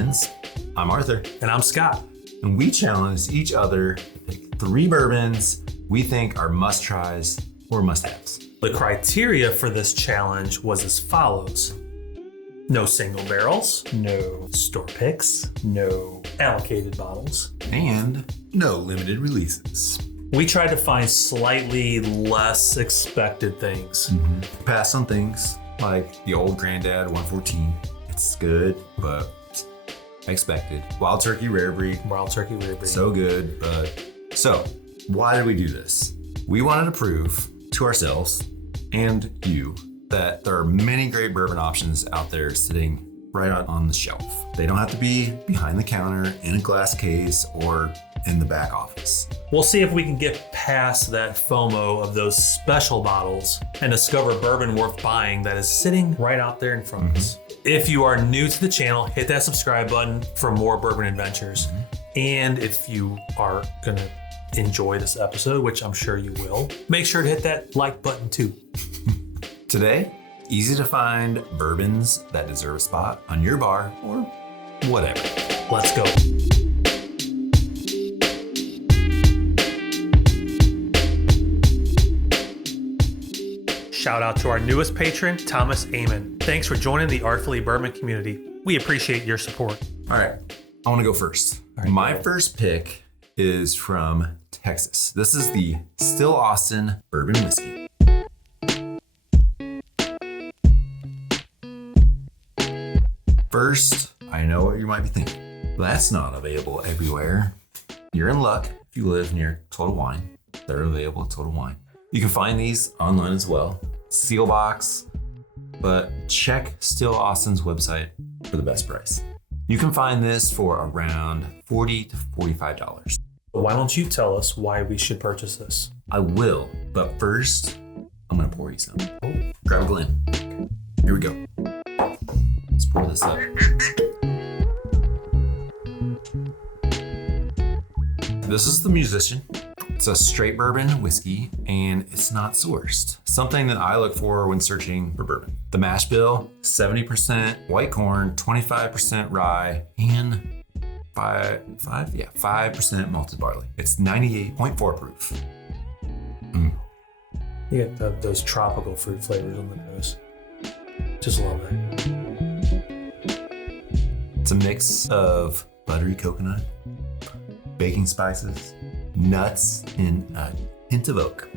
Bourbons. I'm Arthur. And I'm Scott. And we challenge each other to pick 3 bourbons we think are must-tries or must-haves. The criteria for this challenge was as follows. No single barrels, no store picks, no allocated bottles, and no limited releases. We tried to find slightly less expected things. Pass on things like the old Granddad 114. It's good, but expected. Wild Turkey Rare Breed. So good, but... So, why did we do this? We wanted to prove to ourselves and you that there are many great bourbon options out there sitting right on the shelf. They don't have to be behind the counter, in a glass case, or in the back office. We'll see if we can get past that FOMO of those special bottles and discover bourbon worth buying that is sitting right out there in front of us. If you are new to the channel, hit that subscribe button for more bourbon adventures. And if you are gonna enjoy this episode, which I'm sure you will, make sure to hit that like button too. Today, easy to find bourbons that deserve a spot on your bar or whatever. Let's go. Shout out to our newest patron, Thomas Amon. Thanks for joining the Artfully Bourbon community. We appreciate your support. All right, I want to go first. My first pick is from Texas. This is the Still Austin Bourbon Whiskey. First, I know what you might be thinking. That's not available everywhere. You're in luck if you live near Total Wine. They're available at Total Wine. You can find these online as well. Seal box, but check Still Austin's website for the best price. You can find this for around $40 to $45. Why don't you tell us why we should purchase this? I will, but first, I'm gonna pour you some. Grab a Glen. Here we go. Let's pour this up. This is the Musician. It's a straight bourbon whiskey, and it's not sourced. Something that I look for when searching for bourbon. The mash bill, 70% white corn, 25% rye, and 5% malted barley. It's 98.4 proof. You get those tropical fruit flavors on the nose. Just love it. It's a mix of buttery coconut, baking spices, nuts, and a hint of oak.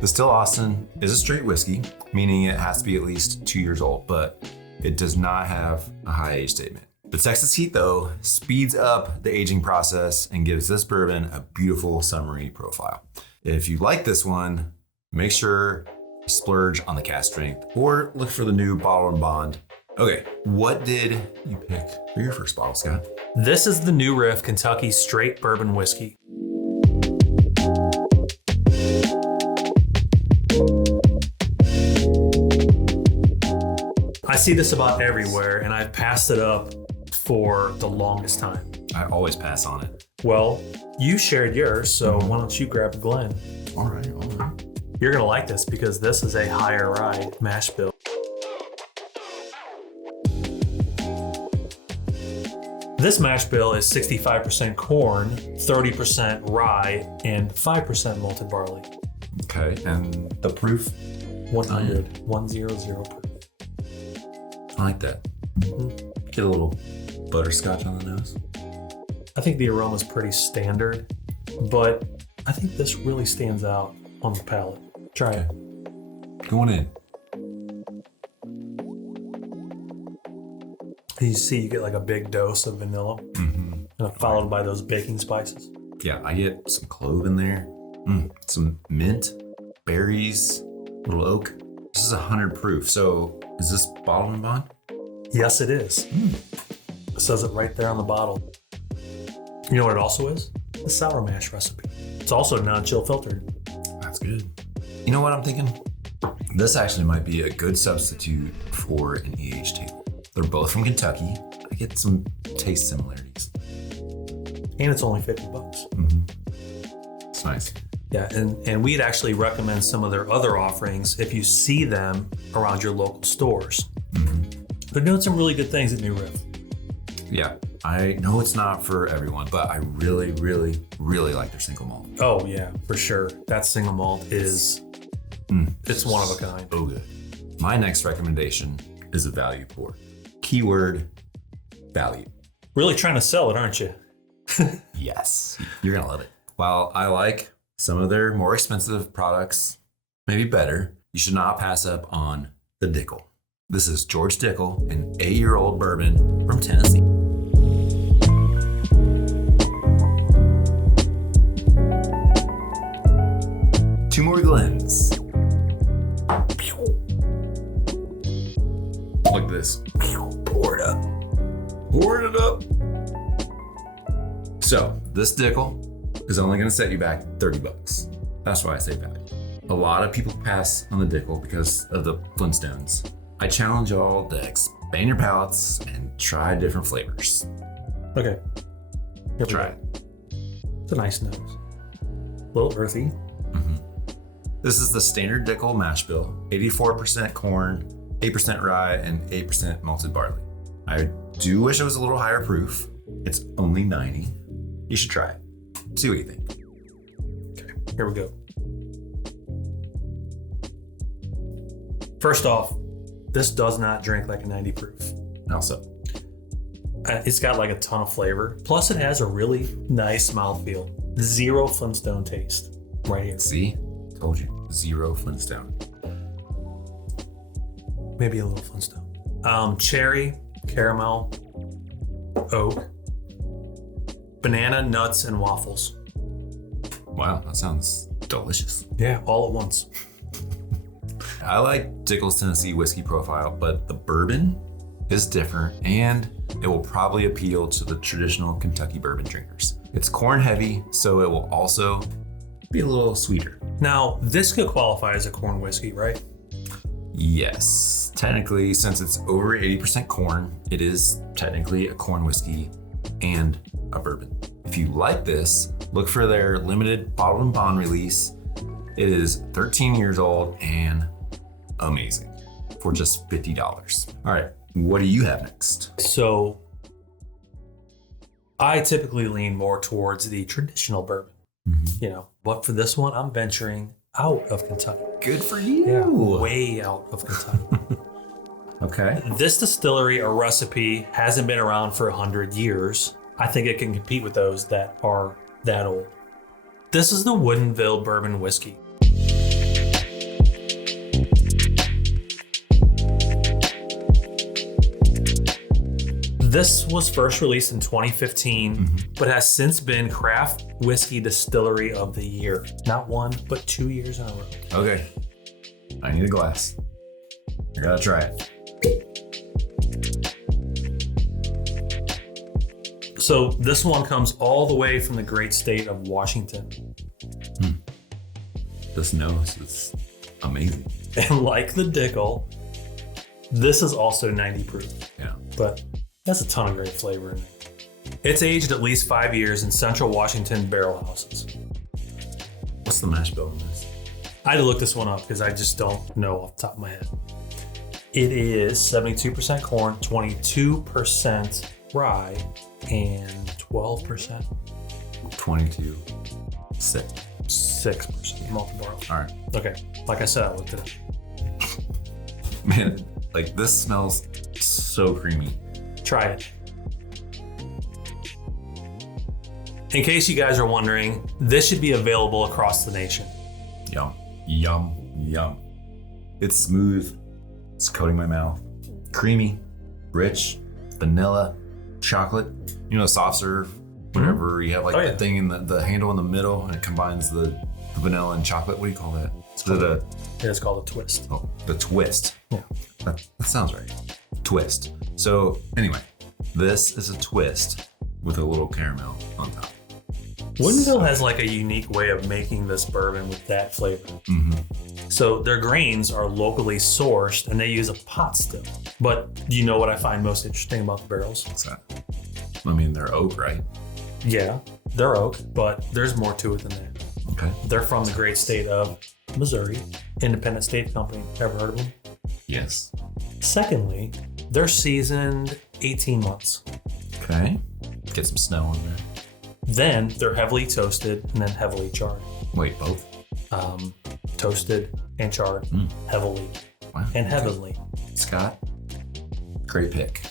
The Still Austin is a straight whiskey, meaning it has to be at least 2 years old, but it does not have a high age statement. The Texas heat, though, speeds up the aging process and gives this bourbon a beautiful summery profile. If you like this one, make sure to splurge on the cask strength or look for the new Bottle and Bond. Okay, what did you pick for your first bottle, Scott? This is the New Riff Kentucky Straight Bourbon Whiskey. I see this about everywhere, and I've passed it up for the longest time. I always pass on it. Well, you shared yours, so why don't you grab a Glen? All right. You're gonna like this because this is a higher rye mash bill. This mash bill is 65% corn, 30% rye, and 5% malted barley. Okay, and the proof? 100 proof. I like that. Get a little butterscotch on the nose. I think the aroma is pretty standard, but I think this really stands out on the palate. Try it. Going in. You see, you get like a big dose of vanilla, and followed by those baking spices. Yeah, I get some clove in there, some mint, berries, little oak. This is 100 proof. So is this Bottle and Bond? Yes, it is. It says it right there on the bottle. You know what it also is? The sour mash recipe. It's also non-chill filtered. That's good. You know what I'm thinking? This actually might be a good substitute for an EH2. They're both from Kentucky. I get some taste similarities. And it's only $50. It's nice. Yeah, and we'd actually recommend some of their other offerings if you see them around your local stores. They're doing some really good things at New Riff. Yeah, I know it's not for everyone, but I really, really, really like their single malt. Oh yeah, for sure. That single malt is, it's one of a kind. Oh, good. My next recommendation is a value pour. Keyword, value. Really trying to sell it, aren't you? Yes, you're gonna love it. While I like some of their more expensive products, maybe better, you should not pass up on the Dickel. This is George Dickel, an 8-year-old bourbon from Tennessee. Two more Glens. Look at this. Pour it up. Pour it up. So this Dickel is only going to set you back $30. That's why I say value. A lot of people pass on the Dickel because of the Flintstones. I challenge y'all to expand your palates and try different flavors. Okay. Here we Try go. it. It's a nice nose. A little earthy. This is the standard Dickel mash bill. 84% corn, 8% rye, and 8% malted barley. I do wish it was a little higher proof. It's only 90. You should try it. See what you think. Okay, here we go. First off, this does not drink like a 90 proof. Also, It's got like a ton of flavor. Plus it has a really nice mouthfeel. Zero Flintstone taste right here. see? Told you. Zero Flintstone. Maybe a little Flintstone. Cherry, caramel, oak, banana, nuts, and waffles. Wow, that sounds delicious. Yeah, all at once. I like Dickel's Tennessee whiskey profile, but the bourbon is different and it will probably appeal to the traditional Kentucky bourbon drinkers. It's corn heavy, so it will also be a little sweeter. Now, this could qualify as a corn whiskey, right? Yes, technically, since it's over 80% corn, it is technically a corn whiskey and a bourbon. If you like this, look for their limited bottled and bond release. It is 13 years old and amazing for just $50. All right, what do you have next? So I typically lean more towards the traditional bourbon, but for this one, I'm venturing out of Kentucky. Good for you. Yeah, way out of Kentucky. Okay. This distillery or recipe hasn't been around for 100 years. I think it can compete with those that are that old. This is the Woodinville Bourbon Whiskey. This was first released in 2015, but has since been Craft Whiskey Distillery of the Year. Not one, but 2 years in a row. Okay. I need a glass. I gotta try it. So this one comes all the way from the great state of Washington. This nose is amazing. And like the Dickel, this is also 90 proof. Yeah. But that's a ton of great flavor in it. It's aged at least 5 years in central Washington barrel houses. What's the mash bill on this? I had to look this one up because I just don't know off the top of my head. It is 72% corn, 22% rye, and 12% 22. 6. 6% malted barley. All right. Okay, like I said, I looked it up. Man, like this smells so creamy. Try it. In case you guys are wondering, this should be available across the nation. Yum, yum, yum. It's smooth. It's coating my mouth. Creamy, rich, vanilla, chocolate. You know, soft serve, whenever you have like the thing in the handle in the middle and it combines the vanilla and chocolate. What do you call that? It's called a twist. Oh, the twist. Yeah. That sounds right. Twist. So anyway, this is a twist with a little caramel on top. Woodinville has like a unique way of making this bourbon with that flavor. So their grains are locally sourced and they use a pot still. But do you know what I find most interesting about the barrels? What's that? I mean, they're oak, right? Yeah, they're oak, but there's more to it than that. Okay. They're from the great state of Missouri, independent state company. Ever heard of them? Yes. Secondly, they're seasoned 18 months. Okay. Get some snow on there. Then they're heavily toasted and then heavily charred. Wait, both? Toasted and charred heavily and heavenly. Scott, great pick.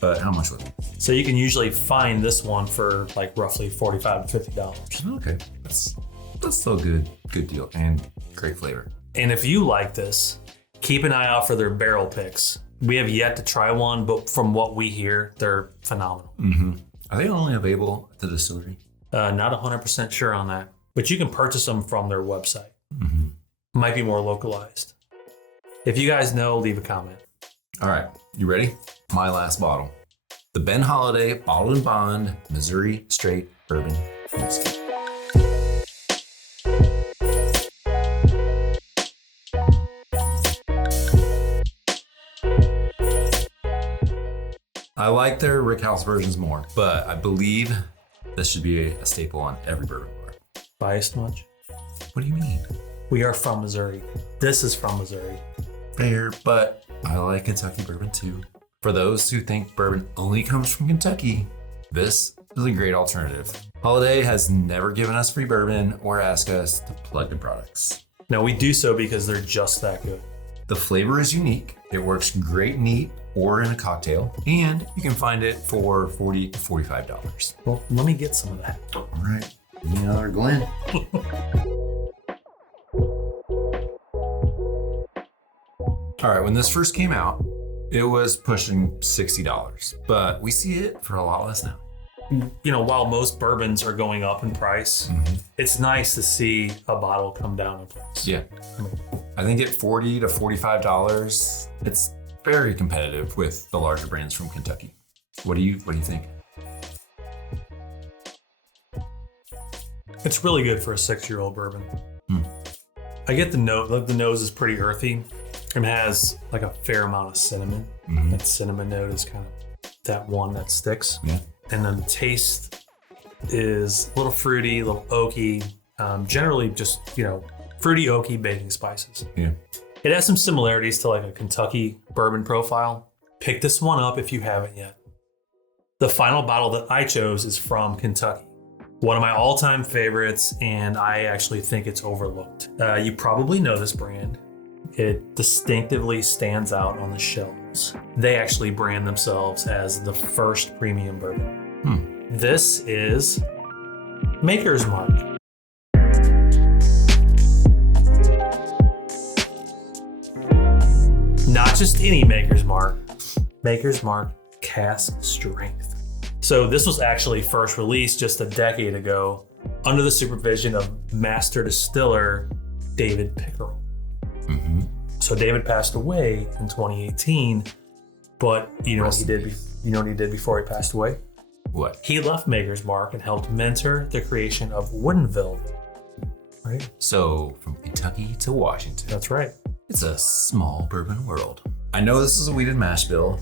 But how much was it? So you can usually find this one for like roughly $45 to $50. Okay. That's still a good deal and great flavor. And if you like this, keep an eye out for their barrel picks. We have yet to try one, but from what we hear, they're phenomenal. Mm-hmm. Are they only available at the distillery? Not 100% sure on that, but you can purchase them from their website. Mm-hmm. Might be more localized. If you guys know, leave a comment. All right, you ready? My last bottle. The Ben Holiday Bottled and Bond Missouri Straight Bourbon Whiskey. I like their Rickhouse versions more, but I believe this should be a staple on every bourbon bar. Biased much? What do you mean? We are from Missouri. This is from Missouri. Fair, but I like Kentucky bourbon too. For those who think bourbon only comes from Kentucky, this is a great alternative. Holiday has never given us free bourbon or asked us to plug the products. No, we do so because they're just that good. The flavor is unique. It works great neat or in a cocktail, and you can find it for $40 to $45. Well, let me get some of that. All right, give me another Glen. All right, when this first came out, it was pushing $60, but we see it for a lot less now. You know, while most bourbons are going up in price, it's nice to see a bottle come down in price. Yeah, I think at $40 to $45, it's very competitive with the larger brands from Kentucky. What do you think? It's really good for a 6-year-old bourbon. I get the note, like the nose is pretty earthy and has like a fair amount of cinnamon. That cinnamon note is kind of that one that sticks. Yeah. And then the taste is a little fruity, a little oaky, generally just, fruity, oaky baking spices. Yeah. It has some similarities to like a Kentucky bourbon profile. Pick this one up if you haven't yet. The final bottle that I chose is from Kentucky. One of my all-time favorites, and I actually think it's overlooked. You probably know this brand. It distinctively stands out on the shelves. They actually brand themselves as the first premium bourbon. This is Maker's Mark. Not just any Maker's Mark. Maker's Mark cask strength. So this was actually first released just a decade ago under the supervision of master distiller David Pickerel. So David passed away in 2018, but you know what he did? You know what he did before he passed away? What? He left Maker's Mark and helped mentor the creation of Woodinville. Right? So from Kentucky to Washington. That's right. It's a small bourbon world. I know this is a wheated mash bill,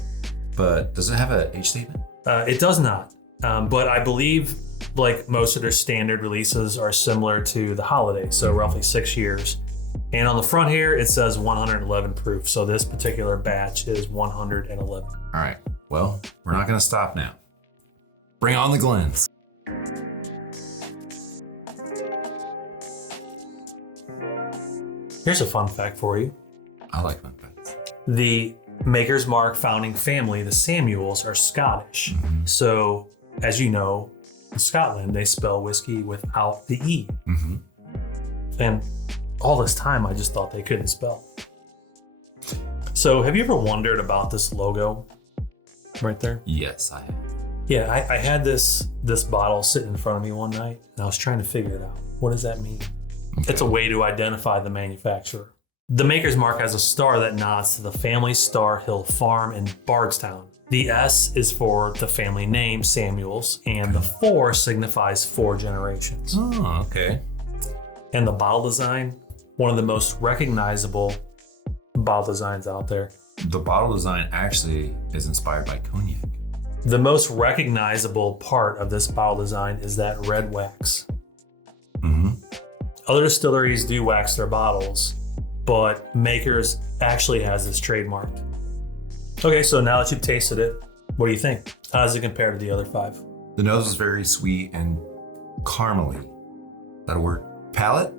but does it have an age statement? It does not, but I believe like most of their standard releases are similar to the Holiday, so roughly 6 years. And on the front here, it says 111 proof. So this particular batch is 111. All right, well, we're not gonna stop now. Bring on the Glens. Here's a fun fact for you. I like fun facts. The Maker's Mark founding family, the Samuels, are Scottish. So, as you know, in Scotland, they spell whiskey without the E. And all this time, I just thought they couldn't spell. So, have you ever wondered about this logo right there? Yes, I have. Yeah, I had this bottle sitting in front of me one night, and I was trying to figure it out. What does that mean? Okay. It's a way to identify the manufacturer. The Maker's Mark has a star that nods to the family Star Hill Farm in Bardstown. The S is for the family name, Samuels, and the 4 signifies 4 generations. Oh, okay. And the bottle design, one of the most recognizable bottle designs out there. The bottle design actually is inspired by cognac. The most recognizable part of this bottle design is that red wax. Other distilleries do wax their bottles, but Maker's actually has this trademarked. Okay, so now that you've tasted it, What do you think? How does it compare to the other 5? The nose is very sweet and caramely. Is that a word? Palate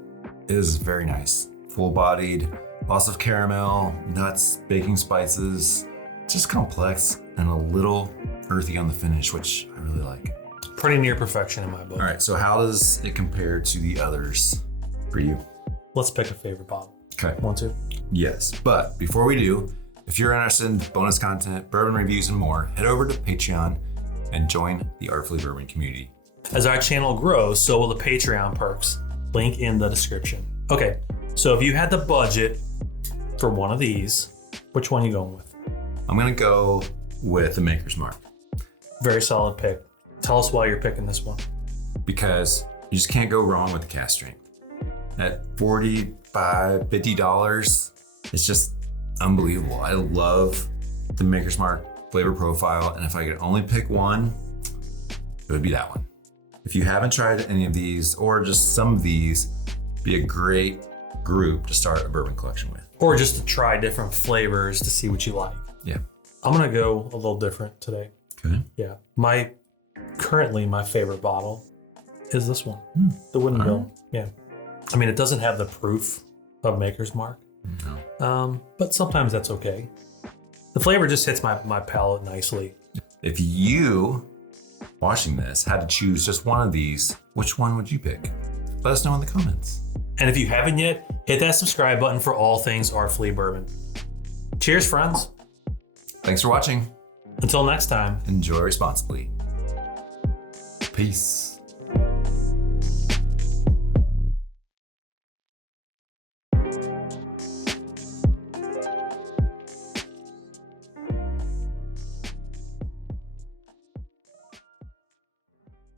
is very nice. Full-bodied, lots of caramel, nuts, baking spices. Just complex and a little earthy on the finish, which I really like. Pretty near perfection in my book. All right, so how does it compare to the others for you? Let's pick a favorite bottle. Okay. Want to? Yes, but before we do, if you're interested in bonus content, bourbon reviews, and more, head over to Patreon and join the Artfully Bourbon community. As our channel grows, so will the Patreon perks. Link in the description. Okay, so if you had the budget for one of these, which one are you going with? I'm gonna go with the Maker's Mark Very solid pick. Tell us why you're picking this one. because you just can't go wrong with the cast strength. At $45, $50, it's just unbelievable. I love the Maker's Mark flavor profile, and if I could only pick one, it would be that one. If you haven't tried any of these or just some of these, be a great group to start a bourbon collection with. Or just to try different flavors to see what you like. Yeah. I'm gonna go a little different today. Okay. Yeah. Currently my favorite bottle is this one. The Wooden All Bill. right. Yeah. I mean, it doesn't have the proof of Maker's Mark. No. But sometimes that's okay. The flavor just hits my palate nicely. If you, watching this, had to choose just one of these, which one would you pick? Let us know in the comments. And if you haven't yet, hit that subscribe button for all things Artfully Bourbon. Cheers, friends. Thanks for watching. Until next time. Enjoy responsibly. Peace.